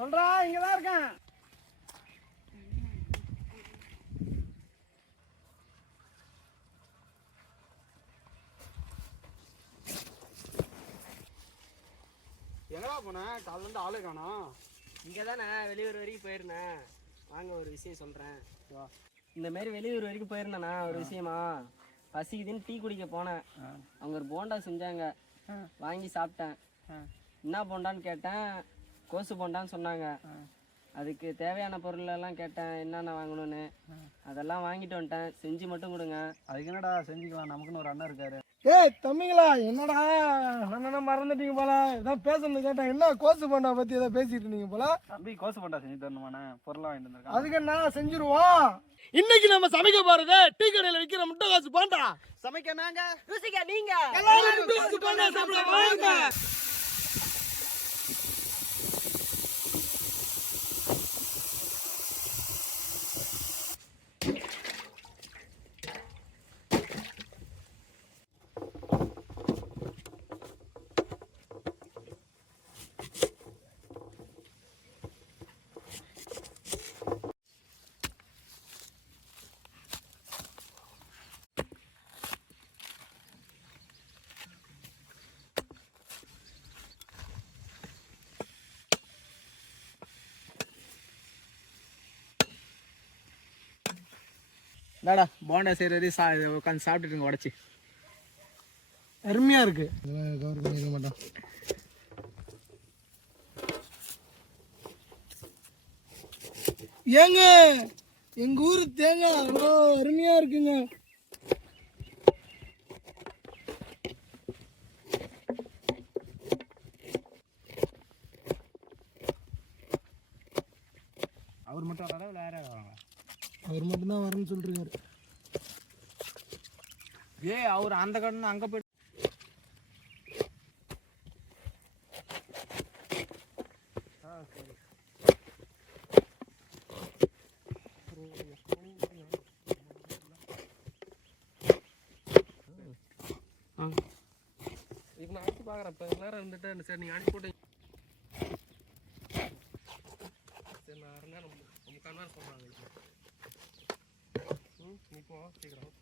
சொல்றா இங்கதான் இருக்கேன். எங்கடா போன? காலைல இருந்து ஆளே காணோம் இங்கே தானே வெளியூர் வரைக்கும் போயிருந்தேன். வாங்க ஒரு விஷயம் சொல்கிறேன். இந்த மாதிரி வெளியூர் வரைக்கும் போயிருந்தேண்ணா ஒரு விஷயமா. பசிக்குதுன்னு டீ குடிக்க போனேன். அவங்க ஒரு போண்டா செஞ்சாங்க. வாங்கி சாப்பிட்டேன். என்ன போண்டான்னு கேட்டேன். கோசு போண்டான்னு சொன்னாங்க. அதுக்கு தேவையான பொருள் எல்லாம் கேட்டேன் என்னென்ன வாங்கணும்னு. அதெல்லாம் வாங்கிட்டு வந்துட்டேன். செஞ்சு மட்டும் கொடுங்க. அதுக்கு என்னடா செஞ்சுக்கலாம் நமக்குன்னு ஒரு அண்ணன் இருக்காரு. ஏய் தம்பிங்களா என்னடா? அண்ணனை மறந்துட்டீங்க போல. ஏதோ பேசணும் கேட்டேன். என்ன கோசு பண்டா பத்தி ஏதோ பேசிட்டு இருந்தீங்க போல? தம்பி கோசு பண்டா செஞ்சு தரணுமாண்ணே? பொருளாக வாங்கிட்டு வந்திருக்கான். அதுக்கு என்ன செஞ்சிருவோம்? இன்னைக்கு நம்ம சமைக்க போறது டீ கடையில விக்கிற முட்டை காசு பாண்டா. சமைக்க நாங்க ருசிக்க நீங்க? எல்லாரும் முட்டை காசு பாண்டா சாப்பிட வாங்க. டாடா போண்டா செய்கிறது சா உட்காந்து சாப்பிட்டுட்டுங்க உடச்சி. அருமையாக இருக்கு. கவர் பண்ணிக்க மாட்டோம் ஏங்க எங்கள் ஊர் தேங்காய் அவ்வளோ அருமையாக இருக்குங்க. அவர் மட்டும் வராதா இல்லை வராங்க அவர் மட்டும்தான் வரேன்னு சொல்லிருக்காரு. ஏய் அவர் அந்த கடன் அங்கே போய் இப்போ நான் அடிச்சு பார்க்குறேன் இப்போ நேரம் இருந்துட்டு சரி நீங்கள் அடிச்சு போட்டு சரி நான் அரை நேரம் முக்கால் நேரம் சொல்கிறாங்க நீ போ சீக்கிரம்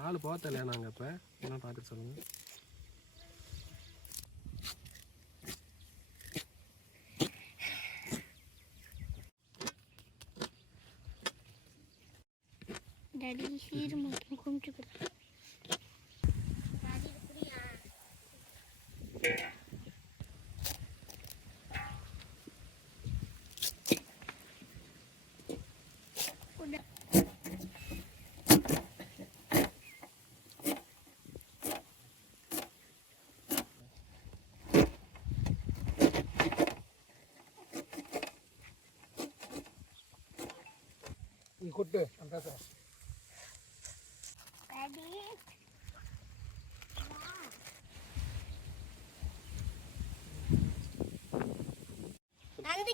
ஆள் பார்த்தலையா நாங்கள் இப்போ என்ன பார்த்துட்டு சொல்லுங்கள் confirmo, não confirmo. Good day, I'm back awesome.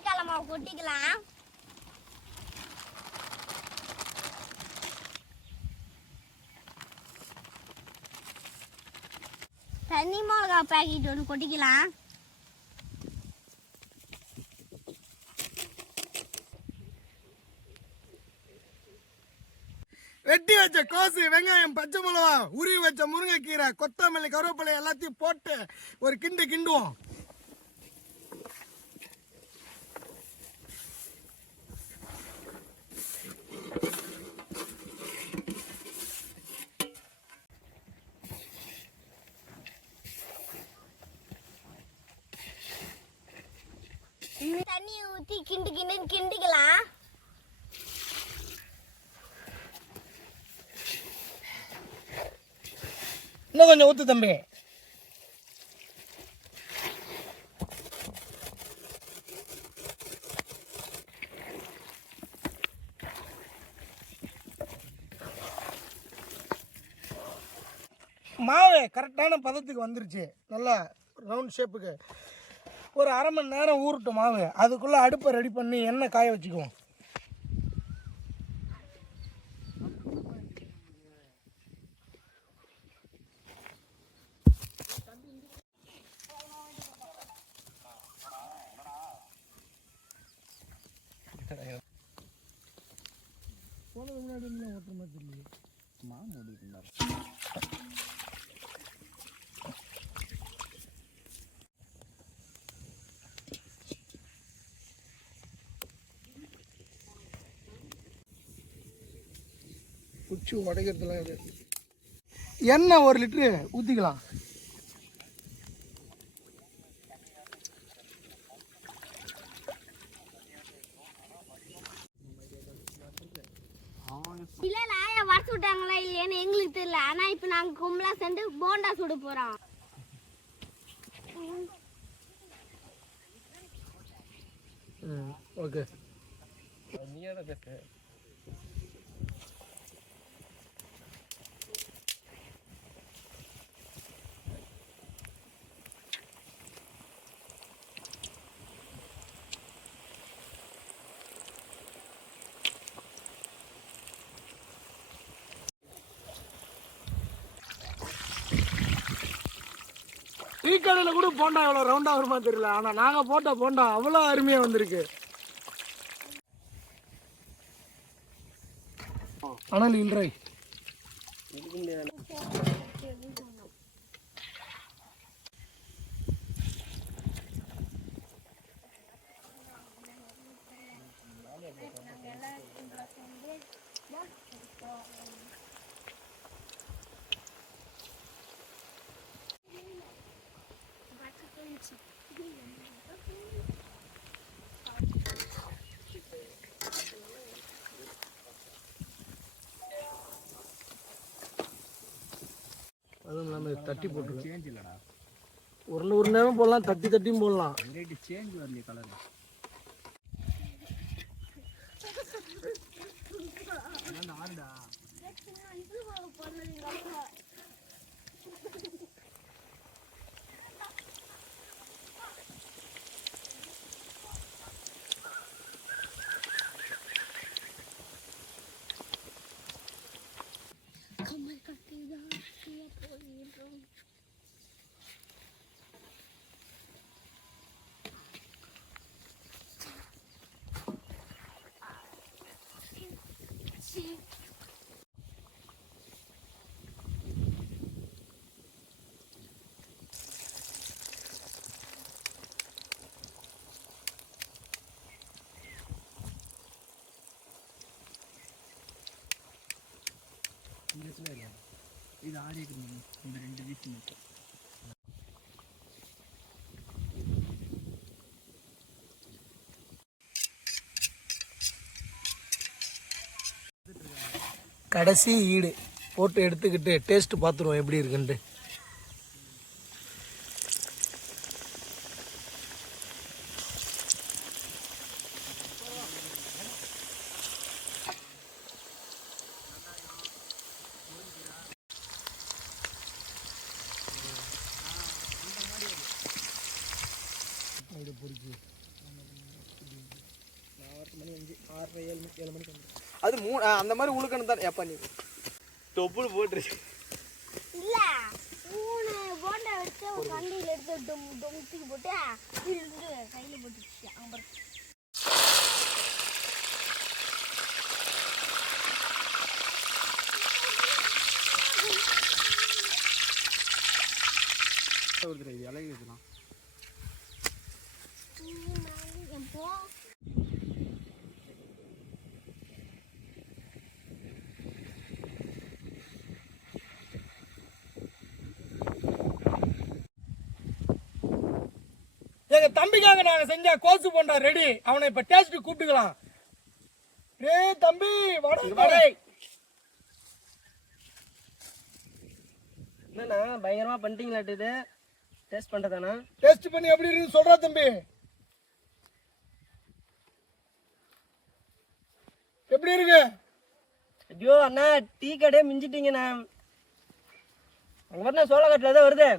Nandi கொட்டிக்கலாம். தண்ணி மிளகா பாக்கெட் ஒன்று கொட்டிக்கலாம். வெட்டி வச்ச கோசு வெங்காயம் பச்சை மிளகா உருவி வச்ச முருங்கைக்கீரை கொத்தமல்லி கருவேப்பிலை எல்லாத்தையும் போட்டு ஒரு கிண்டு கிண்டுவோம் தண்ணி ஊற்றி கிண்டு கிண்டு கிண்டிக்கலாம் இன்னும் கொஞ்சம் ஊத்து தம்பி. மாவு கரெக்டான பதத்துக்கு வந்துருச்சு. நல்லா ரவுண்ட் ஷேப்புக்கு ஒரு அரை மணி நேரம் ஊறட்டும் மாவு. அதுக்குள்ளே அடுப்பை ரெடி பண்ணி எண்ணெய் காய வச்சுக்குவோம். போனது முன்னாடி ஓட்டுற மாதிரி தெரியலையே. குச்சி உடைக்கிறதுலாம் இது. எண்ணெய் ஒரு லிட்ரு ஊற்றிக்கலாம் இல்ல லாய வர விட்டாங்களா இல்லையான்னு எங்களுக்கு தெரியல. ஆனா இப்ப நாங்க கும்பலா சேர்ந்து போண்டா சுட போறோம். ஓகே. டீ கடையில் கூட போண்டா எவ்வளோ ரவுண்டாக வருமா தெரியல. ஆனால் நாங்கள் போட்ட போண்டா அவ்வளோ அருமையாக வந்திருக்கு. ஆனால் இன்றை தட்டி போட்டுருக்கேன் சேஞ்ச் இல்லடா. ஒரு ஒரு நேரம் போடலாம் தட்டி தட்டியும் போடலாம். ரேட்டு சேஞ்ச் வரலையே கலர் இது ஆடி இருக்குது இந்த ரெண்டு வீட்டு மட்டும். கடைசி ஈடு போட்டு எடுத்துக்கிட்டு டேஸ்ட் பார்த்துருவோம் எப்படி இருக்குன்ட்டு. அது மூணு அந்த மாதிரி உழுக்கணும் தான். ஏப்பா நீ? டொப்புள் போட்டுருச்சு இல்ல மூணு போண்டா எடுத்து ஒரு கண்டியில் எடுத்து டும் டும் தூக்கி போட்டு இருந்து கையில போட்டுச்சு அங்க பாரு. இது இலகி இதெல்லாம். எப்போ எங்க தம்பிக்காக நாங்க செஞ்ச கோசு போண்டா ரெடி. அவனை இப்ப டேஸ்ட் கூப்பிட்டுக்கலாம். டேய் தம்பி வாடா என்னண்ணா பயங்கரமா பண்ணிட்டீங்களாட்டு இது? டேஸ்ட் பண்ணுறதாண்ணா டேஸ்ட் பண்ணி எப்படி இருக்கு சொல்றா தம்பி. எப்படி இருக்கு? ஐயோ அண்ணா டீ கடையே மிஞ்சிட்டீங்கண்ணா. அங்கே வரணும் சோளக்காட்டில் தான் வருது.